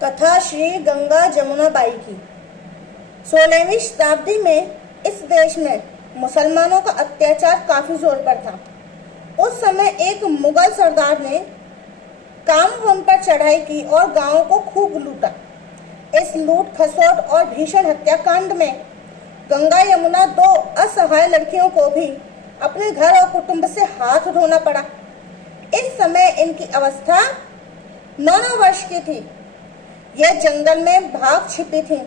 कथा श्री गंगा जमुना बाई की। 16वीं शताब्दी में इस देश में मुसलमानों का अत्याचार काफी जोर पर था। उस समय एक मुगल सरदार ने कामवम पर चढ़ाई की और गांवों को खूब लूटा। इस लूट खसोट और भीषण हत्याकांड में गंगा यमुना दो असहाय लड़कियों को भी अपने घर और कुटुंब से हाथ धोना पड़ा। इस समय इनकी अवस्था 9 वर्ष की थी। यह जंगल में भाग छिपी थी,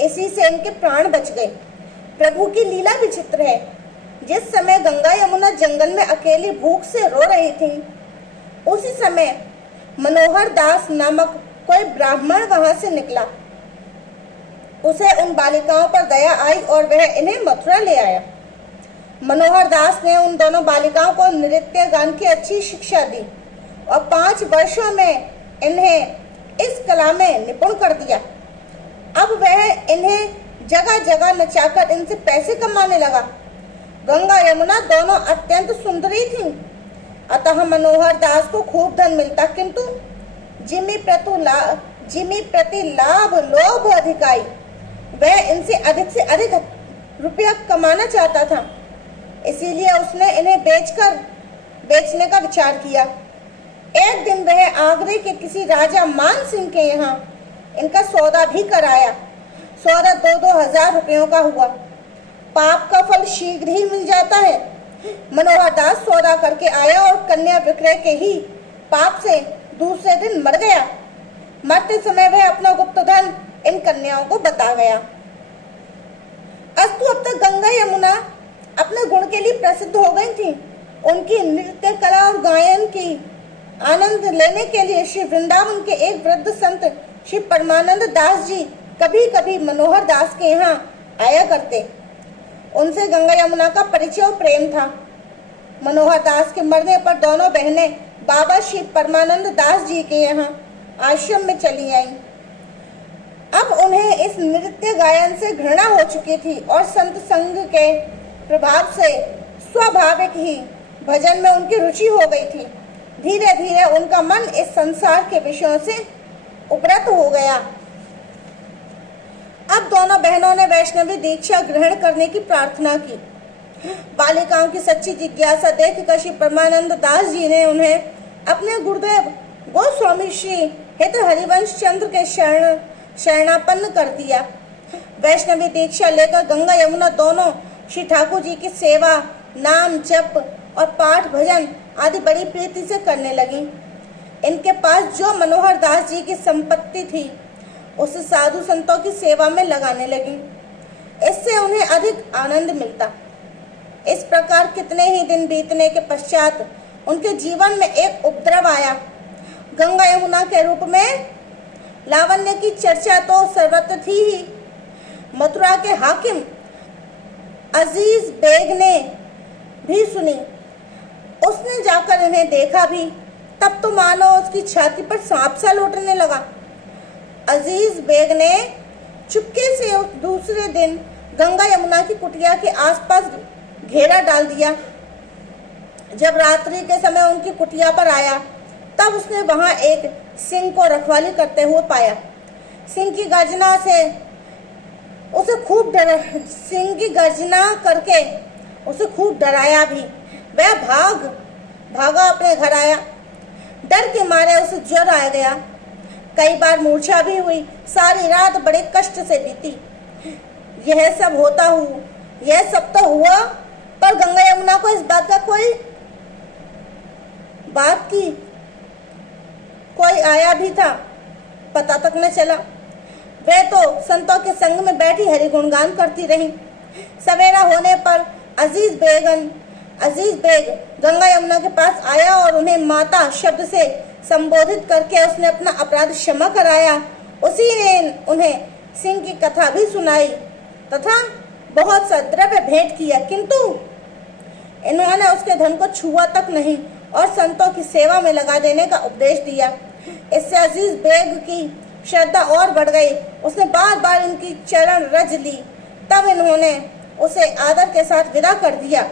इसी से इनके प्राण बच गए। प्रभु की लीला विचित्र है। जिस समय गंगा यमुना जंगल में अकेली भूख से रो रही थी, उसी समय मनोहर दास नामक कोई ब्राह्मण वहां से निकला। उसे उन बालिकाओं पर दया आई और वह इन्हें मथुरा ले आया। मनोहर दास ने उन दोनों बालिकाओं को नृत्य गान की अच्छी शिक्षा दी और 5 वर्षों में इन्हें इस कला में निपुण कर दिया। अब वह इन्हें जगह जगह नचाकर इनसे पैसे कमाने लगा। गंगा यमुना दोनों अत्यंत सुंदरी थीं, अतः मनोहर दास को खूब धन मिलता, किंतु जिमी प्रति लाभ लोभ अधिकाई। वह इनसे अधिक रुपया कमाना चाहता था, इसीलिए उसने इन्हें बेचने का विचार किया। एक दिन वह आगरे के किसी राजा मान सिंह के यहाँ इनका सौदा भी कराया। सौदा 2-2 हजार रुपयों का हुआ। पाप का फल शीघ्र ही मिल जाता है। मनोहर दास सौदा करके आया और कन्या विक्रय के ही पाप से दूसरे दिन मर गया। मरते समय वह अपना गुप्त धन इन कन्याओं को बता गया। अस्तु, अब तक गंगा यमुना अपने गुण के लिए प्रसिद्ध हो गई थी। उनकी नृत्य कला और गायन की आनंद लेने के लिए श्री वृंदावन के एक वृद्ध संत श्री परमानंद दास जी कभी कभी मनोहर दास के यहाँ आया करते। उनसे गंगा यमुना का परिचय और प्रेम था। मनोहर दास के मरने पर दोनों बहनें बाबा श्री परमानंद दास जी के यहाँ आश्रम में चली आईं। अब उन्हें इस नृत्य गायन से घृणा हो चुकी थी और संत संग के प्रभाव से स्वाभाविक ही भजन में उनकी रुचि हो गई थी। धीरे धीरे उनका मन इस संसार के विषयों से उपरत हो गया। अब दोनों बहनों ने वैष्णवी दीक्षा ग्रहण करने की प्रार्थना की। बालिकाओं की सच्ची जिज्ञासा देखकर श्री परमानंद दास जी ने उन्हें अपने गुरुदेव गोस्वामी श्री हित हरिवंश चंद्र के शरणापन्न कर दिया। वैष्णवी दीक्षा लेकर गंगा यमुना दोनों श्री ठाकुर जी की सेवा, नाम जप और पाठ भजन आदि बड़ी प्रीति से करने लगी। इनके पास जो मनोहर दास जी की संपत्ति थी, उसे साधु संतों की सेवा में लगाने लगी। इससे उन्हें अधिक आनंद मिलता। इस प्रकार कितने ही दिन बीतने के पश्चात उनके जीवन में एक उपद्रव आया। गंगा यमुना के रूप में लावण्य की चर्चा तो सर्वत्र थी ही। मथुरा के हाकिम अजीज बेग ने भी सुनी। उसने जाकर इन्हें देखा भी, तब तो मानो उसकी छाती पर सांप सा लौटने लगा। अजीज बेग ने चुपके से उस दूसरे दिन गंगा यमुना की कुटिया के आसपास घेरा डाल दिया। जब रात्रि के समय उनकी कुटिया पर आया, तब उसने वहां एक सिंह को रखवाली करते हुए पाया। सिंह की गर्जना करके उसे खूब डराया भी। वह भागा अपने घर आया। डर के मारे उसे ज्वर आ गया। कई बार मूर्छा भी हुई। सारी रात बड़े कष्ट से बीती। यह सब तो हुआ, पर गंगा यमुना को इस बात का कोई आया भी था, पता तक न चला। वह तो संतों के संग में बैठी हरि गुणगान करती रही। सवेरा होने पर अजीज बेग गंगा यमुना के पास आया और उन्हें माता शब्द से संबोधित करके उसने अपना अपराध क्षमा कराया। उसी ने उन्हें सिंह की कथा भी सुनाई तथा बहुत सा द्रव्य भेंट किया, किंतु इन्होंने उसके धन को छुआ तक नहीं और संतों की सेवा में लगा देने का उपदेश दिया। इससे अजीज बेग की श्रद्धा और बढ़ गई। उसने बार बार इनकी चरण रज ली। तब इन्होंने उसे आदर के साथ विदा कर दिया।